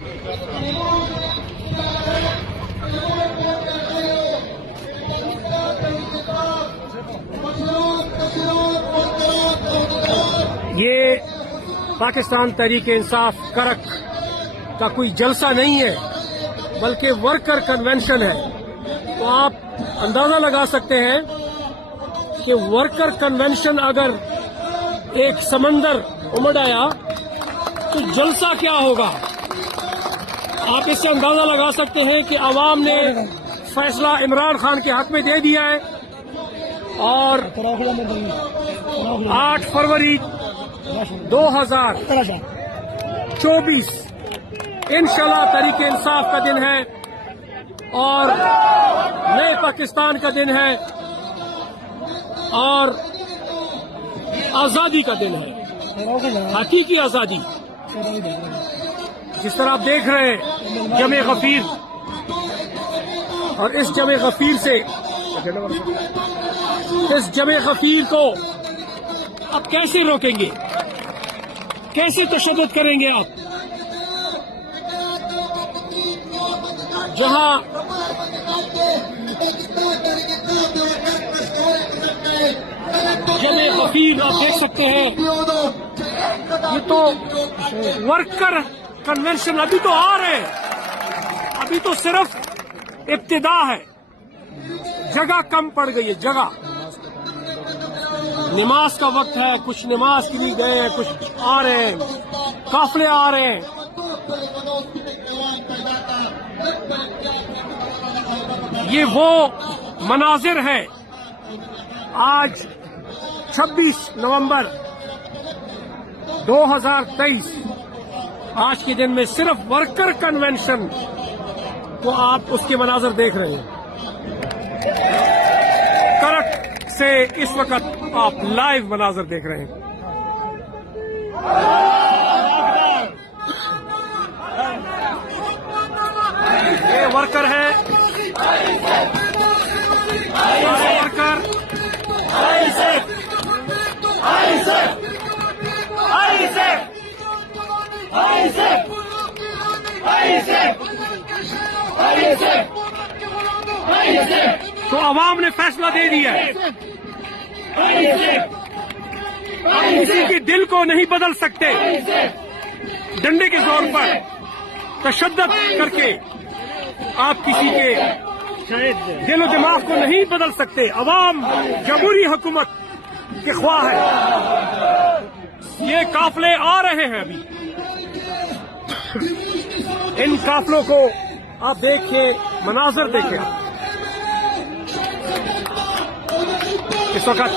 یہ پاکستان تحریک انصاف کرک کا کوئی جلسہ نہیں ہے بلکہ ورکر کنونشن ہے. تو آپ اندازہ لگا سکتے ہیں کہ ورکر کنونشن اگر ایک سمندر امڑ آیا تو جلسہ کیا ہوگا. آپ اس سے اندازہ لگا سکتے ہیں کہ عوام نے فیصلہ عمران خان کے حق میں دے دیا ہے اور 8 فروری 2024 انشاءاللہ تحریک انصاف کا دن ہے اور نئے پاکستان کا دن ہے اور آزادی کا دن ہے، حقیقی آزادی. جس طرح آپ دیکھ رہے ہیں جمع غفیر، اور اس جمع غفیر سے اس جمع غفیر کو آپ کیسے روکیں گے، کیسے تشدد کریں گے آپ؟ جہاں جمع غفیر آپ دیکھ سکتے ہیں، یہ تو ورکر کنونشن ابھی تو آ رہے ہیں، ابھی تو صرف ابتدا ہے. جگہ کم پڑ گئی ہے، جگہ. نماز کا وقت ہے، کچھ نماز کے لیے گئے ہیں، کچھ آ رہے ہیں، قافلے آ رہے ہیں. یہ وہ مناظر ہے آج 26 نومبر 2023 آج کے دن میں صرف ورکر کنونشن کو آپ اس کے مناظر دیکھ رہے ہیں. کرک سے اس وقت آپ لائیو مناظر دیکھ رہے ہیں. یہ ورکر ہے، ورکر تو عوام نے فیصلہ دے دیا ہے، کسی کے دل کو نہیں بدل سکتے. ڈنڈے کے زور پر تشدد کر کے آپ کسی کے دل و دماغ کو نہیں بدل سکتے. عوام جمہوری حکومت کے خواہ ہے. یہ قافلے آ رہے ہیں، ابھی ان قافلوں کو آپ دیکھیں، مناظر دیکھیں. اس وقت